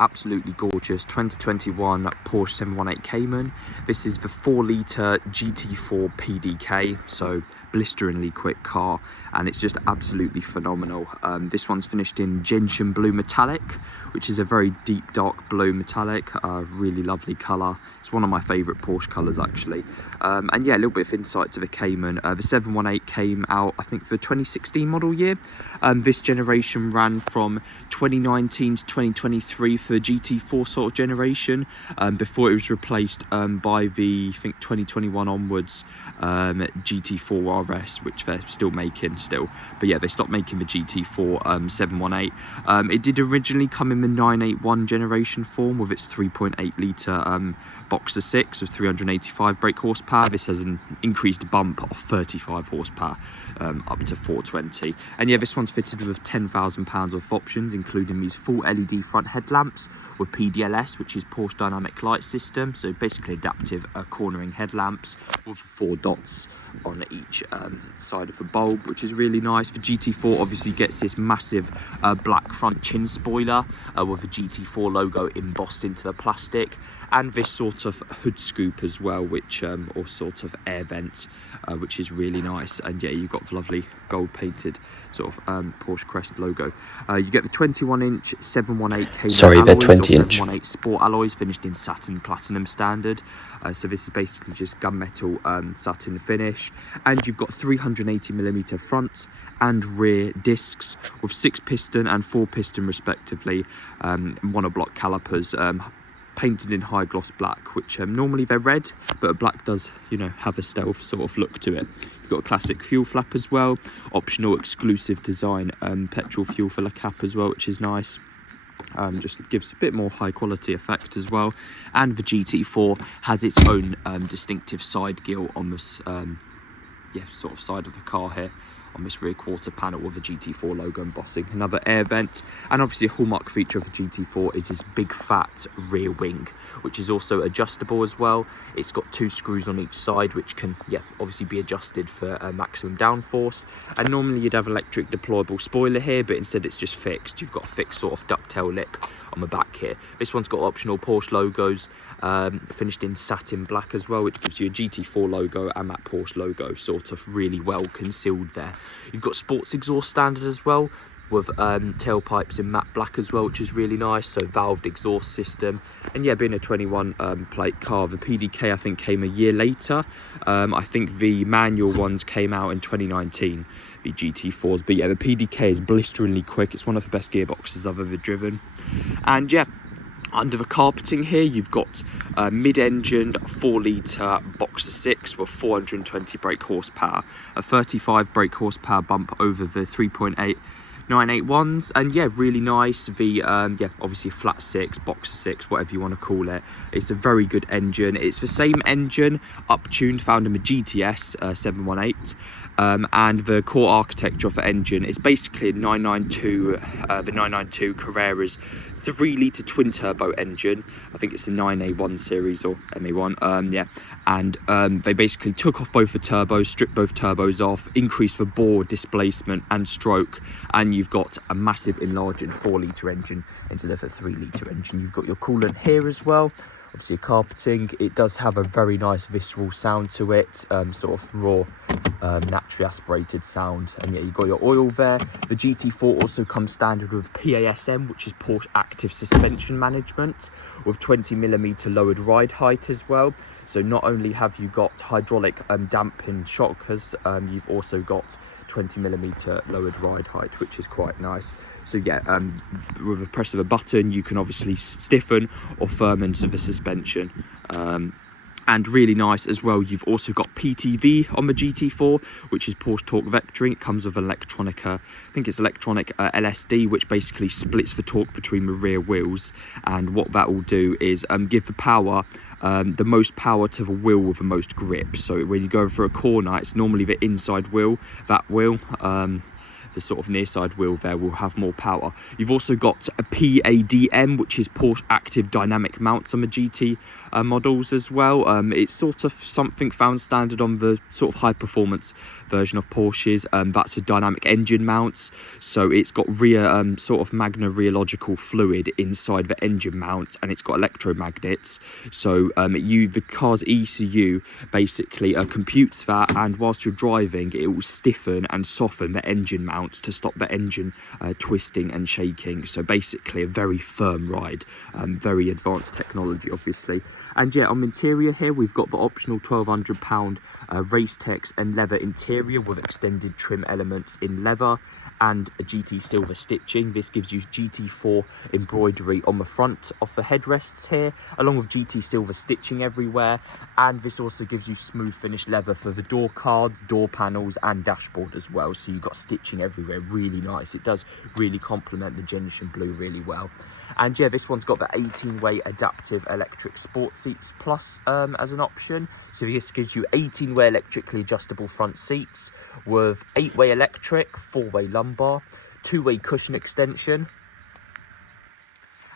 absolutely gorgeous 2021 Porsche 718 Cayman. This is the 4-litre GT4 PDK, so blisteringly quick car, and it's just absolutely phenomenal. This one's finished in Gentian Blue metallic, which is a very deep dark blue metallic, really lovely colour. It's one of my favourite Porsche colours actually. And yeah, a little bit of insight to the Cayman. The 718 came out I think for the 2016 model year. This generation ran from 2019 to 2023 for the GT4 sort of generation, before it was replaced by the, I think 2021 onwards, GT4 RS, which they're still making still. But yeah, they stopped making the GT4 718. It did originally come in the 981 generation form with its 3.8 litre Boxer 6 with 385 brake horsepower. This has an increased bump of 35 horsepower, up to 420. And yeah, this one's fitted with £10,000 of options, including these full LED front headlamps with PDLS, which is Porsche Dynamic Light System, so basically adaptive cornering headlamps with 4 dots on each side of the bulb, which is really nice. The GT4 obviously gets this massive black front chin spoiler with the GT4 logo embossed into the plastic, and this sort of hood scoop as well, which or sort of air vent, which is really nice. And yeah, you've got the lovely gold painted sort of Porsche crest logo. You get the 21-inch 718 Cayman Sorry, they're 20-inch 718 Sport alloys finished in satin platinum standard. So this is basically just gunmetal satin finish, and you've got 380mm front and rear discs with 6-piston and 4-piston respectively, monoblock calipers, painted in high gloss black, which normally they're red, but black does, you know, have a stealth sort of look to it. You've got a classic fuel flap as well, optional exclusive design petrol fuel filler cap as well, which is nice. Just gives a bit more high quality effect as well. And the GT4 has its own distinctive side grille on this sort of side of the car here, on this rear quarter panel with the GT4 logo embossing. Another air vent, and obviously a hallmark feature of the GT4 is this big fat rear wing, which is also adjustable as well. It's got 2 screws on each side, which can obviously be adjusted for maximum downforce. And normally you'd have electric deployable spoiler here, but instead it's just fixed. You've got a fixed sort of ducktail lip on the back here. This one's got optional Porsche logos, finished in satin black as well, which gives you a GT4 logo and that Porsche logo sort of really well concealed there. You've got sports exhaust standard as well, with tailpipes in matte black as well, which is really nice. So valved exhaust system. And yeah, being a 21 plate car, the PDK I think came a year later. I think the manual ones came out in 2019, the GT4s. But yeah, the PDK is blisteringly quick. It's one of the best gearboxes I've ever driven. And yeah, under the carpeting here, you've got mid-engined 4-litre Boxer 6 with 420 brake horsepower, a 35 brake horsepower bump over the 3.8 981s, and yeah, really nice. The obviously flat 6, Boxer 6, whatever you want to call it. It's a very good engine. It's the same engine up-tuned found in the GTS 718. And the core architecture of the engine is basically a 992, the 992 Carrera's 3-litre twin turbo engine. I think it's the 9A1 series or MA1, and they basically took off both the turbos, stripped both turbos off, increased the bore, displacement and stroke, and you've got a massive enlarging 4-litre engine instead of a 3-litre engine. You've got your coolant here as well. Obviously carpeting, it does have a very nice visceral sound to it, sort of raw, naturally aspirated sound. And yeah, you've got your oil there. The GT4 also comes standard with PASM, which is Porsche Active Suspension Management, with 20mm lowered ride height as well. So not only have you got hydraulic damping shockers, you've also got 20mm lowered ride height, which is quite nice. So yeah, with a press of a button, you can obviously stiffen or firmen the suspension. And really nice as well, you've also got PTV on the GT4, which is Porsche Torque Vectoring. It comes with electronic, I think it's electronic LSD, which basically splits the torque between the rear wheels. And what that will do is give the power, the most power to the wheel with the most grip. So when you're going for a corner, it's normally the inside wheel, that wheel, the sort of near side wheel there will have more power. You've also got a PADM, which is Porsche Active Dynamic Mounts on the GT models as well. It's sort of something found standard on the sort of high performance version of Porsches. That's for dynamic engine mounts, so it's got rear sort of magno-rheological fluid inside the engine mount, and it's got electromagnets, so the car's ECU basically computes that, and whilst you're driving it will stiffen and soften the engine mount to stop the engine twisting and shaking. So basically a very firm ride, very advanced technology obviously. And yeah, on the interior here we've got the optional £1,200 Race-Tex and leather interior with extended trim elements in leather and a GT silver stitching. This gives you GT4 embroidery on the front of the headrests here, along with GT silver stitching everywhere, and this also gives you smooth finish leather for the door cards, door panels and dashboard as well, so you've got stitching everywhere. Really nice. It does really complement the Gentian Blue really well. And yeah, this one's got the 18-way adaptive electric sport seats plus as an option. So this gives you 18-way electrically adjustable front seats with 8-way electric, 4-way lumbar, 2-way cushion extension,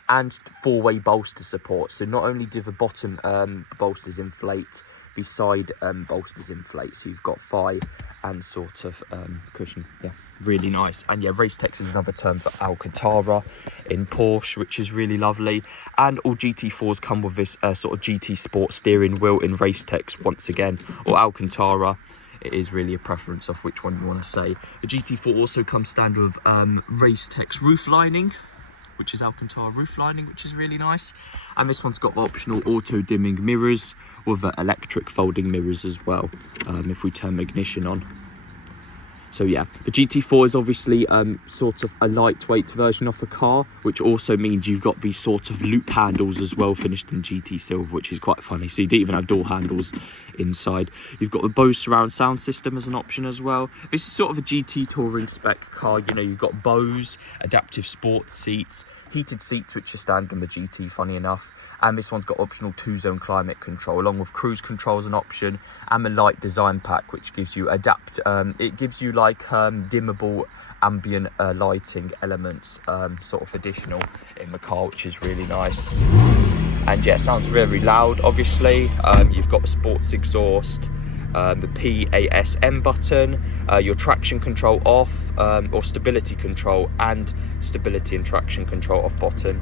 and 4-way bolster support. So not only do the bottom bolsters inflate, the side bolsters inflate, so you've got thigh and sort of cushion. Yeah, really nice. And yeah, Race-Tex is another term for Alcantara in Porsche, which is really lovely. And all GT4s come with this sort of GT Sport steering wheel in Race-Tex once again, or Alcantara. It is really a preference of which one you want to say. The GT4 also comes standard with Race-Tex roof lining, which is Alcantara roof lining, which is really nice. And this one's got optional auto dimming mirrors with electric folding mirrors as well, if we turn the ignition on. So yeah, the GT4 is obviously sort of a lightweight version of the car, which also means you've got these sort of loop handles as well, finished in GT silver, which is quite funny. So you don't even have door handles inside. You've got the BOSE Surround sound system as an option as well. This is sort of a GT touring spec car. You know, you've got BOSE adaptive sports seats, heated seats, which are standard on the GT, funny enough. And this one's got optional 2-zone climate control, along with cruise control as an option, and the light design pack, which gives you it gives you like dimmable ambient lighting elements, sort of additional in the car, which is really nice. And yeah, it sounds very loud obviously. You've got the sports exhaust, the PASM button, your traction control off, or stability control and stability and traction control off button.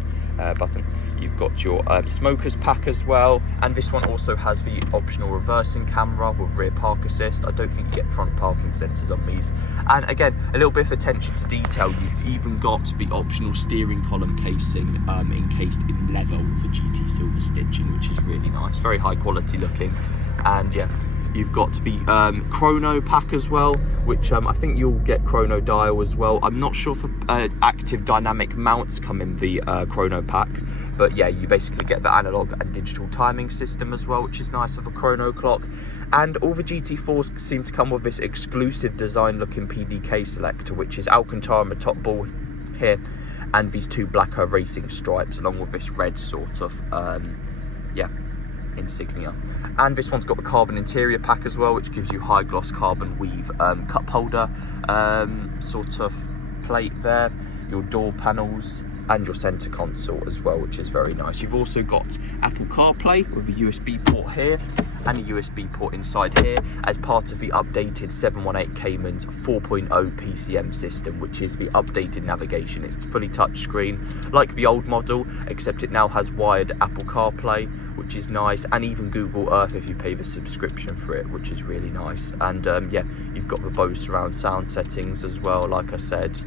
You've got your smokers pack as well, and this one also has the optional reversing camera with rear park assist. I don't think you get front parking sensors on these. And again, a little bit of attention to detail, you've even got the optional steering column casing encased in leather with the GT silver stitching, which is really nice, very high quality looking. And yeah, you've got the Chrono pack as well, which I think you'll get Chrono dial as well. I'm not sure if active dynamic mounts come in the Chrono pack, but yeah, you basically get the analog and digital timing system as well, which is nice with a Chrono clock. And all the GT4s seem to come with this exclusive design looking PDK selector, which is Alcantara on the top ball here, and these 2 black racing stripes, along with this red sort of insignia. And this one's got the carbon interior pack as well, which gives you high gloss carbon weave cup holder sort of plate there, your door panels and your center console as well, which is very nice. You've also got Apple CarPlay with a USB port here and a USB port inside here as part of the updated 718 Cayman's 4.0 PCM system, which is the updated navigation. It's fully touchscreen like the old model, except it now has wired Apple CarPlay, which is nice, and even Google Earth if you pay the subscription for it, which is really nice. And yeah, you've got the BOSE Surround sound settings as well, like I said.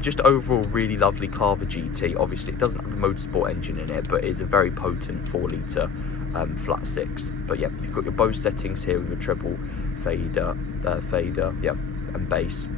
Just overall really lovely car, the GT. Obviously it doesn't have the motorsport engine in it, but it's a very potent 4-litre flat 6. But yeah, you've got your BOSE settings here with a treble fader, yeah, and bass,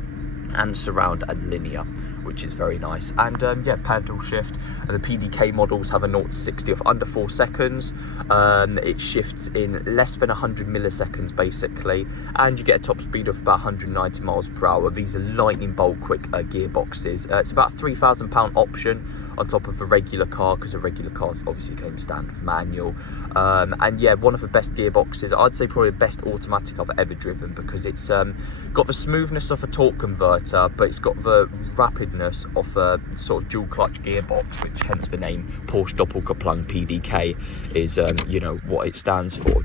and surround and linear, which is very nice. And yeah, pedal shift. The PDK models have a 0 to 60 of under 4 seconds. It shifts in less than 100 milliseconds basically, and you get a top speed of about 190 miles per hour. These are lightning bolt quick gearboxes. It's about a £3,000 option on top of a regular car, because a regular car obviously came standard manual. And yeah, one of the best gearboxes, I'd say probably the best automatic I've ever driven, because it's got the smoothness of a torque converter, but it's got the rapidness of a sort of dual clutch gearbox, which hence the name Porsche Doppelkupplung PDK is you know what it stands for,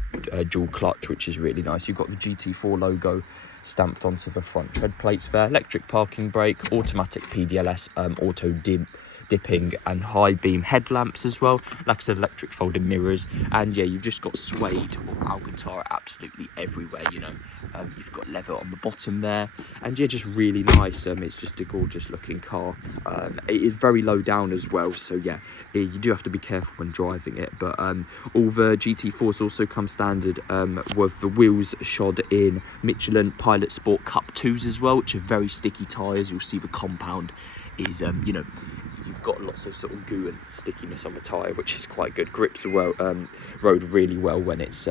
dual clutch, which is really nice. You've got the GT4 logo stamped onto the front tread plates there, electric parking brake, automatic PDLS, auto dipping and high beam headlamps as well, like I said, electric folding mirrors, and yeah, you've just got suede or Alcantara absolutely everywhere, you know. You've got leather on the bottom there, and yeah, just really nice. It's just a gorgeous looking car. It is very low down as well, so yeah, you do have to be careful when driving it, but all the GT4s also come standard with the wheels shod in Michelin Pilot Sport Cup 2s as well, which are very sticky tyres. You'll see the compound is you know, you've got lots of sort of goo and stickiness on the tyre, which is quite good. Grips are well rode really well when it's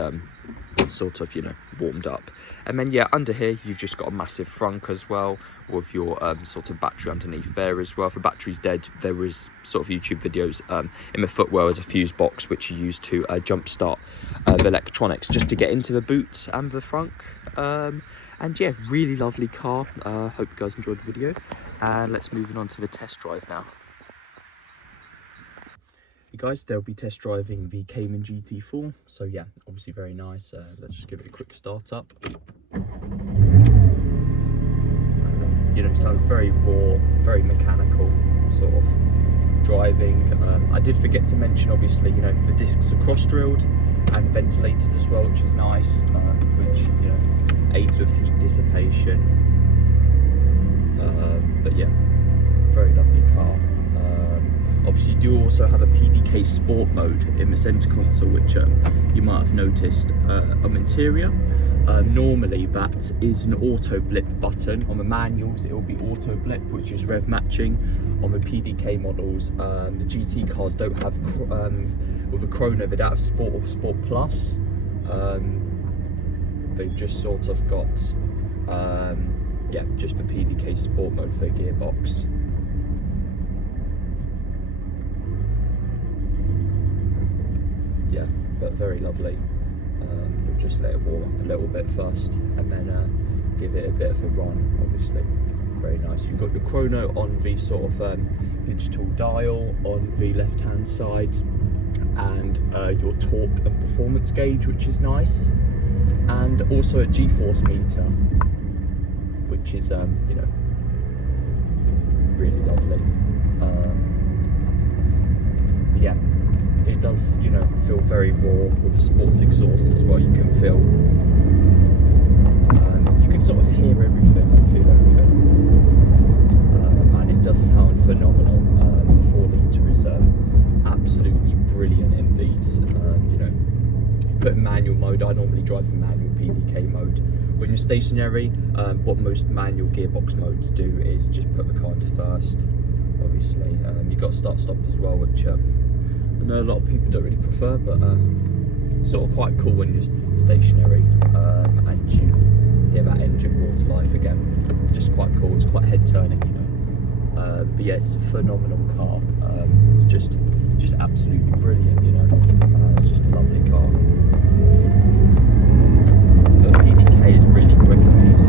sort of, you know, warmed up. And then yeah, under here you've just got a massive frunk as well, with your sort of battery underneath there as well. If the battery's dead, there is sort of YouTube videos in the footwell as a fuse box, which you use to jump start the electronics just to get into the boot and the frunk. And yeah, really lovely car. Hope you guys enjoyed the video, and let's move on to the test drive now. You guys, they'll be test driving the Cayman GT4, so yeah, obviously very nice. Let's just give it a quick start up. You know, sounds very raw, very mechanical sort of driving. I did forget to mention, obviously, you know, the discs are cross drilled and ventilated as well, which is nice, which, you know, aids with heat dissipation. But yeah, very lovely car. Obviously you do also have a PDK Sport mode in the centre console, which you might have noticed on the interior. Normally that is an auto blip button. On the manuals it will be auto blip, which is rev matching. On the PDK models, the GT cars don't have, with a Chrono, they don't have Sport or Sport Plus. They've just sort of got, yeah, just the PDK Sport mode for a gearbox. Yeah, but very lovely. We'll just let it warm up a little bit first, and then give it a bit of a run. Obviously, very nice. You've got your Chrono on the sort of digital dial on the left hand side, and your torque and performance gauge, which is nice, and also a G-force meter, which is you know, really lovely. Yeah, it does, you know, feel very raw with sports exhaust as well. You can feel, you can sort of hear everything and feel everything, and it does sound phenomenal. The 4 litre is absolutely brilliant in these. You know, put in manual mode. I normally drive in manual PDK mode. When you're stationary, what most manual gearbox modes do is just put the car into first. Obviously, you've got start stop as well, which I know a lot of people don't really prefer, but sort of quite cool when you're stationary, and you get that engine brought to life again. Just quite cool. It's quite head turning, you know. But yeah, it's a phenomenal car. It's just absolutely brilliant, you know. It's just a lovely car. The PDK is really quick in these.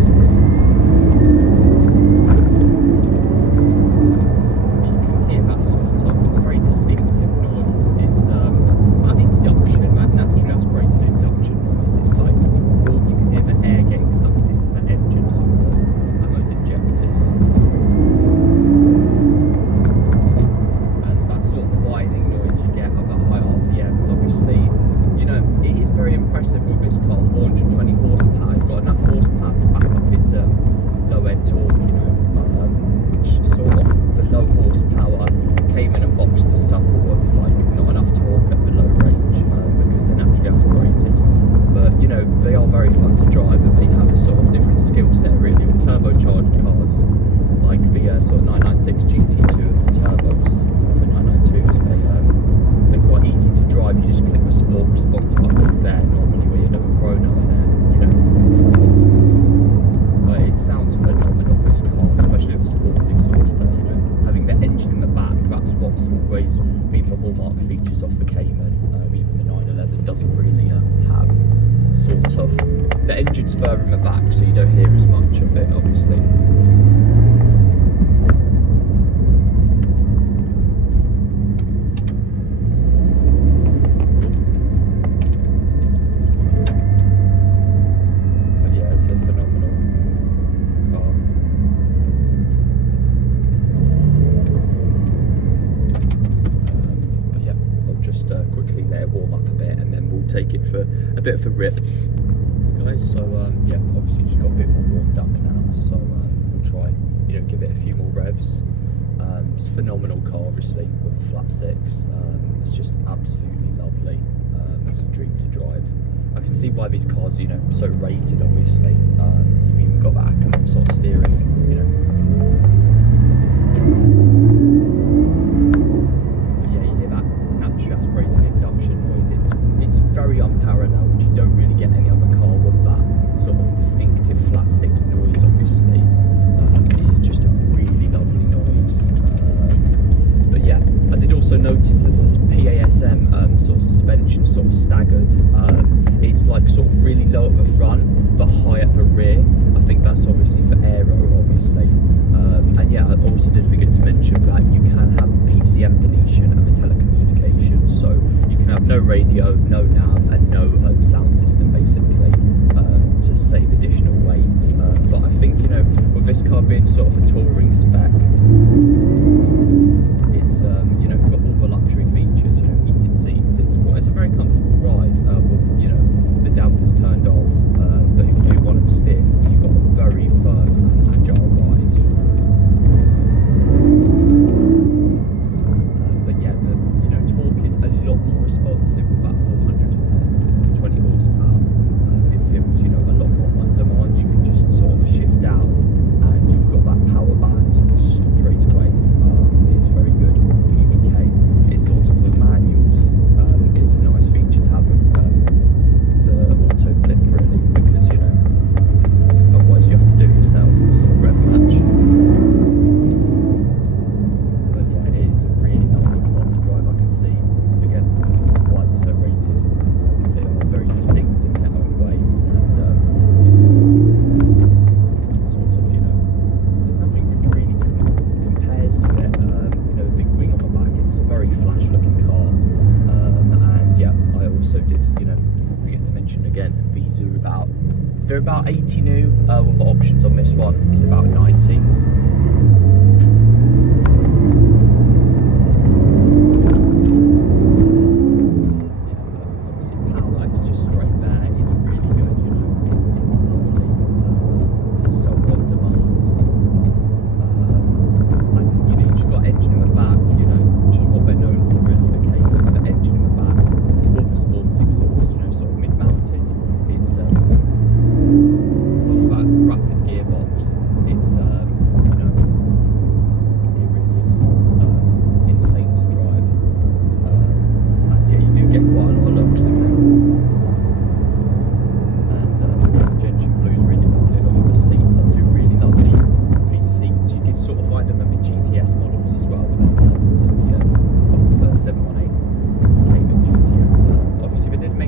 Sort of 996 GT2 and the turbos, the 992s, they're quite easy to drive. You just click the sport response button there normally, where you'd have a Chrono in it, you know. But it sounds phenomenal, this car, especially with a sports exhaust there, you know. Having the engine in the back, that's what's always been the hallmark features of the Cayman. Even the 911 doesn't really have sort of, the engine's further in the back, so you don't hear as much of it, obviously. bit of a rip, guys. So yeah, obviously just got a bit more warmed up now, so we'll try, you know, give it a few more revs. It's a phenomenal car, obviously, with a flat six. It's just absolutely lovely. It's a dream to drive. I can see why these cars, you know, so rated, obviously. You've even got that Ackerman sort of steering, you know. But yeah, you hear that naturally aspirated induction noise. It's very unparalleled. You don't really get any other car with that sort of distinctive flat six noise, obviously. It is just a really lovely noise. But yeah, I did also notice this PASM sort of suspension, sort of staggered. It's like sort of really low at the front but high at the rear. I think that's obviously for aero, obviously. And yeah, I also did forget to mention that you can have PCM deletion and the telecommunications, so you can have no radio, no nav, and no sound system, basically, to save additional weight. But I think, you know, with this car being sort of a touring spec, it's you know, got all the luxury features, you know, heated seats. It's a very comfortable ride with, you know, the dampers turned off. But if you do want them stiff, you've got a very firm and agile ride. But yeah, the, you know, torque is a lot more responsive with that 420 horsepower. It feels, you know, a lot more on demand. You can just sort of shift down and you've got that power band straight away. It's very good with PDK. It's sort of for manuals. It's a nice feature to have with the auto blip, really, because, you know, otherwise you have to do it yourself, sort of rev match. But yeah, it is a really lovely car to drive. I can see, again, why they're so rated. They are very distinct in their own way, and sort of, you know, there's nothing which really compares to it. You know, the big wing on the back, it's a very flash looking car. And yeah, I also did, you know, forget to mention again, these are they're about 80 new, with options on this one, it's about 90.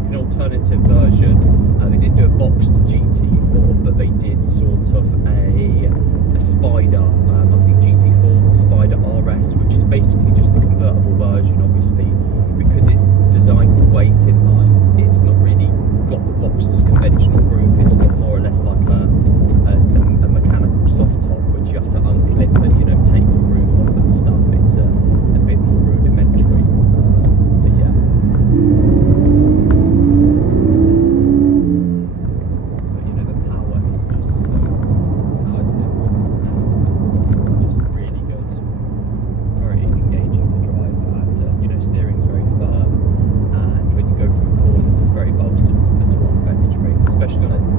Alternative version. They didn't do a boxed GT4, but they did sort of a Spider, I think GT4 Spider RS, which is basically just a convertible version, obviously, because it's designed with weight in mind. It's not really got the boxed as conventional roof, it's got more or less like a mechanical soft top, which you have to unclip and, you know, take the roof off and stuff. It's a bit more rudimentary, but yeah.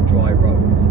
Dry roads,